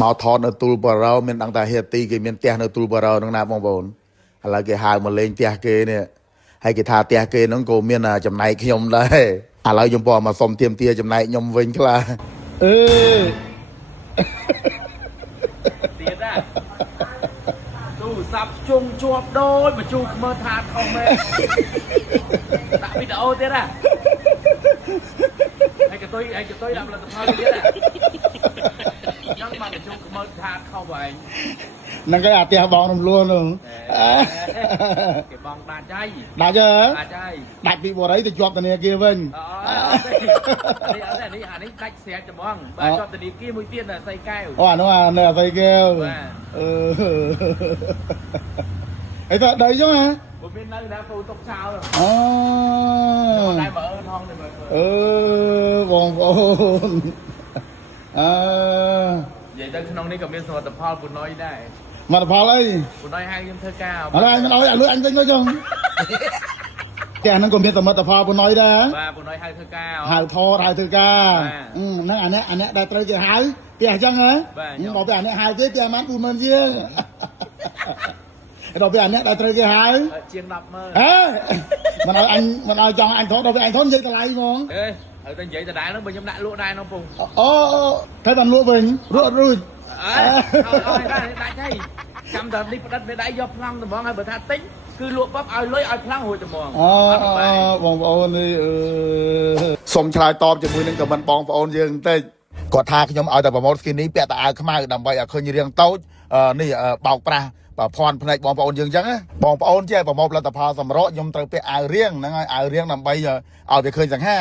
មកថតនៅទូលបារោមានដឹងតែហេទីគេមានផ្ទះនៅទូលបារោនឹងណាបងប្អូនឥឡូវគេហៅមកលេងផ្ទះគេនេះហើយគេថាផ្ទះគេហ្នឹងក៏មានចំណែកខ្ញុំដែរឥឡូវខ្ញុំមកសុំទៀមទាចំណែកខ្ញុំវិញខ្លះទៀតណាទូរស័ព្ទជុំជាប់ដូចមកជួខ្មើថាខុសមែនដាក់វីដេអូទៀតណាហើយកតុយដាក់ផលិតផលទៀតណាយ៉ាងមកជួខ្មើថាខុសហើយហ្នឹងគេអាផ្ទះបងរំលួនហ្នឹងគេបងដាច់ហើយដាច់ហើយដាច់ពីបរិយទៅជាប់ធនាគារវិញនេះដាច់ស្រេចច្បងបាទជាប់ធនាគារមួយទៀតនៅស្អីកែវអូអានោះនៅស្អីកែវអីតើដីចុះហ៎បើមាននៅណាពូຕົកចោលអូតែបើអឺហងទៅមើលបងប្អូននិយាយទៅក្នុងនេះក៏មានសមិទ្ធផលពុណុយដែរសមិទ្ធផលអីពុណុយហៅខ្ញុំធ្វើការអត់ឲ្យមិនឲ្យលុយអញវិញទៅចុងតែហ្នឹងក៏មានសមិទ្ធផលពុណុយដែរបាទពុណុយហៅធ្វើការហៅថតហៅធ្វើការហ្នឹងអានេះដែលត្រូវគេហៅពីអញ្ចឹងហ៎មកពីអានេះហៅទេពីអាម៉ាត់40000ជាងដល់ពីអានេះដែលត្រូវគេហៅជាង100000មិនឲ្យចង់អញថតដល់ពីអញថតនិយាយតម្លៃហ្មងហើយតែនិយាយដដែលហ្នឹងបើខ្ញុំដាក់លក់ដែរនោះពងអូត្រូវតែលក់វិញរត់រួចឲ្យដាច់ហើយចាំតែនេះផ្ដិតវាដៃយកប្លង់ត្មងហើយបើថាទិញគឺលក់បបឲ្យលុយឲ្យប្លង់រួចត្មងបងប្អូននេះសុំឆ្លើយតបជាមួយនឹងខមមិនបងប្អូនយើងបន្តិចគាត់ថាខ្ញុំឲ្យតែប្រម៉ូទស្គីនេះពាក់តែអាវខ្មៅដើម្បីឲ្យឃើញរៀងតូចនេះបោកប្រាស់ភ័ណ្ឌភ្នែកបងប្អូនយើងអញ្ចឹងបងប្អូនចេះប្រម៉ូទផលិតផលសម្រក់ខ្ញុំត្រូវពាក់អាវរៀងហ្នឹងហើយអាវរៀងដើម្បីឲ្យវាឃើញសង្ហា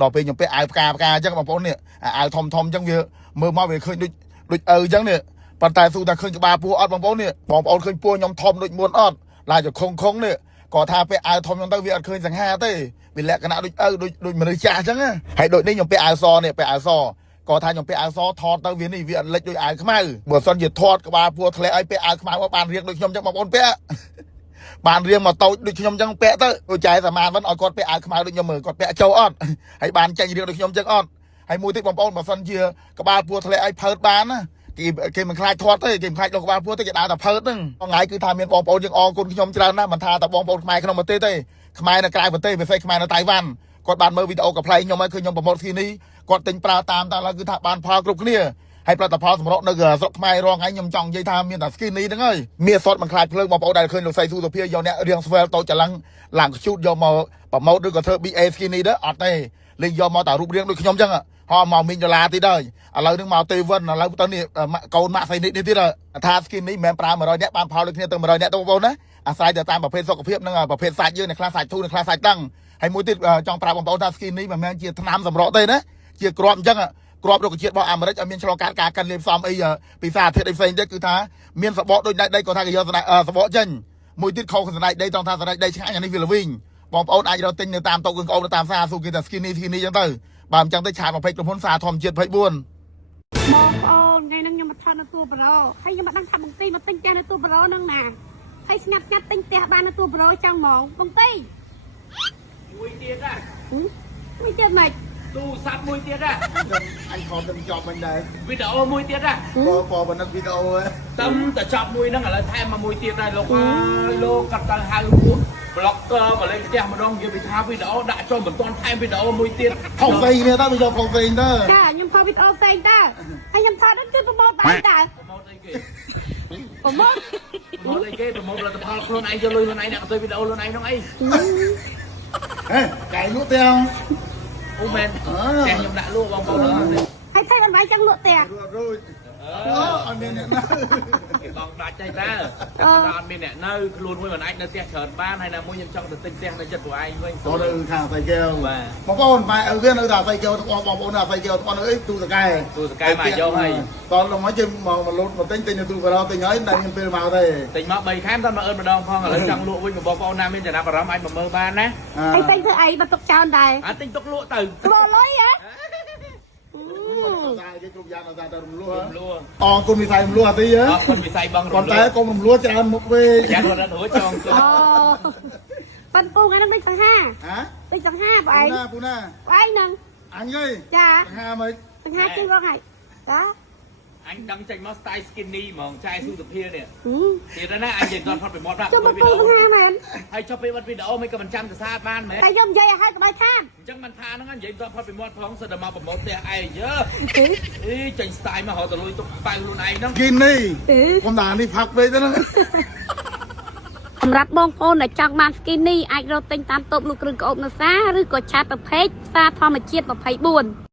ដល់ពេលខ្ញុំពាក់អាវផ្កាអញ្ចឹងបងប្អូននេះអាវធំអញ្ចឹងវាមើលមកវាឃើញដូចអញ្ចឹងនេះប៉ុន្តែស៊ូតែឃើញក្បាលពោះអត់បងប្អូននេះបងប្អូនឃើញពោះខ្ញុំធំដូចមុនអត់ឡាយខុងនេះក៏ថាពាក់អាវធំអញ្ចឹងទៅវាអត់ឃើញសង្ហាទេវាលក្ខណៈដូចមនុស្សចាស់អញ្ចឹងហើយដូចនេះខ្ញុំពាក់អាវសនេះពាក់អាវសក៏ថាខ្ញុំពាក់អាវសថតទៅវានេះវាអត់លិចដូចអាវខ្មៅបើសិនជាថតក្បាលពោះធ្លាក់ឲ្យពាក់អាវខ្មៅមកបានរៀងដូចខ្ញុំអញ្ចឹងបងប្អូនពាក់បានរៀងមកតូចដូចខ្ញុំអញ្ចឹងពាក់ទៅដូចចែសាមានវិញឲ្យគាត់ពាក់អាវខ្មៅដូចខ្ញុំមើលគាត់ពាក់ចូលអត់ហើយបានចេញរៀងដូចខ្ញុំអញ្ចឹងអត់ហើយមួយទៀតបងប្អូនបើសិនជាក្បាលពោះធ្លាក់ឲ្យផើតបានណាគេមិនខ្លាចធាត់ទេគេមិនខ្លាចលោកក្បាលពោះទេគេដើរតែផើតហ្នឹងថ្ងៃគឺថាមានបងប្អូនយើងអរគុណខ្ញុំច្រើនណាស់មិនថាតែបងប្អូនខ្មែរក្នុងប្រទេសទេខ្មែរនៅក្រៅប្រទេសពិសេសខ្មែរនៅតៃវ៉ាន់គាត់បានមើលវីដេអូកំ pl ខ្ញុំហើយឃើញខ្ញុំប្រម៉ូទទីនេះគាត់ទិញប្រើតាមតែឥឡូវគឺថាបានផលគ្រប់គ្នាហើយផលិតផលសម្រក់នៅស្រុកខ្មែររងថ្ងៃខ្ញុំចង់និយាយថាមានតែ skin នេះហ្នឹងហើយមានសតមិនខ្លាចភ្លើងបងប្អូនដែលឃើញលោកសៃស៊ូសុភាយកអ្នករៀង swell តូចច្រឡឹងឡើងខ្ជូតយកមកប្រម៉ូទឬក៏ធ្វើ BA skin នេះដែរអត់ទេលេងយកមកតែរូបរាងដូចខ្ញុំអញ្ចឹងហោមកមីងដុល្លារទៀតហើយឥឡូវនឹងមកទេវិនឥឡូវទៅនេះកូនម៉ាក់សៃនេះទៀតថា skin នេះមិនមែនប្រើ100នាក់បានផលដូចគ្នាទៅ100នាក់ទៅបងប្អូនណាអាស្រ័យទៅតាមប្រភេទសុខភាពនិងប្រភេទសាច់យើងអ្នកខ្លះសាច់ធូរអ្នកខ្លះសាច់តឹងហើយមួយទៀតចង់ប្រាប់បងប្អូនថា skin នេះមិនមែនជាថ្នាំសម្រក់ទេណាជាគ្រាប់អញ្ចឹងគ្រាប់រុក្ខជាតិរបស់អាមេរិកឲ្យមានឆ្លងកាត់ការកិនលេបសំអីពីសារធាតុអីផ្សេងទៀតគឺថាមានសបកដូចដីគាត់ថាគេយកសបកចេញមួយទៀតខុសសណ្ដែកដីត្រង់ថាសណ្ដែកដីឆ្ងាញ់អានេះវាល្វីងបងប្អូនអាចរកទិញនៅតាមតូបគ្រឿងក្អមនៅតាមផ្សារស៊ូគេថា skin នេះអញ្ចឹងទៅបើអញ្ចឹងទៅឆាត20ក្រុមហ៊ុនសារធម្មជាតិ24បងប្អូនថ្ងៃនេះខ្ញុំមកថតនៅទូប្រូហើយខ្ញុំមកដឹងថាបងទីមកទិញផ្ទះនៅទូប្រូហ្នឹងណាហើយស្ងាត់ទិញផ្ទះបាននៅទូប្រូចង់ហ្មងបងទីមួយទៀតណាមួយទៀតមិនទូរស័ព្ទមួយទៀតណាអញខំទៅចប់មិញដែរវីដេអូមួយទៀតណាបងប៉ុណ្ណឹងវីដេអូតំតែចប់មួយហ្នឹងឥឡូវថែមមកមួយទៀតដែរលោកអើយលោកកាត់ទៅហៅពួក blogger មកលេងផ្ទះម្ដងនិយាយពីថាវីដេអូដាក់ចូលមិនទាន់ថែមវីដេអូមួយទៀតខុសផ្សេងគ្នាតើវាយកខុសផ្សេងតើចាខ្ញុំថតវីដេអូផ្សេងតើហើយខ្ញុំថតហ្នឹងគឺប្រម៉ូទបាយតើប្រម៉ូទអីគេប្រម៉ូទអីគេប្រម៉ូទផលិតផលខ្លួនឯងយកលុយខ្លួនឯងដាក់ទៅវីដេអូខ្លួនឯងហ្នឹងអីកែលក់ទាំងអូមែនតែខ្ញុំដាក់លក់បងប្អូនហើយថៃបានបាយចឹងលក់ផ្ទះរួចអត់មានអ្នកនៅគេបងដាច់ចៃតើអត់មានអ្នកនៅខ្លួនមួយមិនអាចនៅផ្ទះច្រើនបានហើយណាមួយខ្ញុំចង់ទៅទិញផ្ទះនៅចិត្តពួកឯងវិញទៅនៅខាងស្រីកែវបងប្អូនម៉ែឪវានៅតែស្រីកែវទាំងបងប្អូននៅស្រីកែវទាំងអស់អីទូសកែមកយកហើយតោះមកជិះមកលូតមកទិញនៅទូបារោទិញហើយតែមានពេលមកទេទិញមក3ខែមិនដល់មកអឺតម្ដងផងឥឡូវចង់លក់វិញបងប្អូនណាមានចំណាប់អារម្មណ៍អាចមកមើលបានណាហើយទិញធ្វើអីបើទុកចោលដែរអត់ទិញទុកលក់ទៅស្រួលលុយហ៎តែគេគ្រប់យ៉ាងតែរំលោះអរគុណវិស័យរំលោះអត់ទេអរគុណវិស័យបងរំលោះប៉ុន្តែកុំរំលោះច្រើនមុខវិញយ៉ាងរត់រួចចងអូប៉ិនពូថ្ងៃហ្នឹងដូចសង្ហាដូចសង្ហាបងឯងពូណាបងឯងហ្នឹងអញអើយចាសង្ហាមិនសង្ហាជិះបងហើយចាអ anh đăng tranh mà style skinny mà trai su tập kia nè ហឹម thì đó nè anh nhìn toàn phát bị mót ra ចាំមកពងហាមែន hay cho bị bắt video mấy cái mình chăm từ xa ban mẹ តែខ្ញុំនិយាយឲ្យហើយក្បាយខាន chẳng mình tha nó anh vậy toàn phát bị mót phong sao mà bị mót thế ai chứ ý tranh style mà họ từ lui tụt bay luôn này nó គីនេះខ្ញុំថានេះផាក់ពេកទៅណា សម្រាប់បងប្អូនដែលចង់បាន skinny អាចរកទិញតាមតូបលោកគ្រឿងក្អប់នៅផ្សារឬក៏ឆាតទៅ page ផ្សារធម្មជាតិ24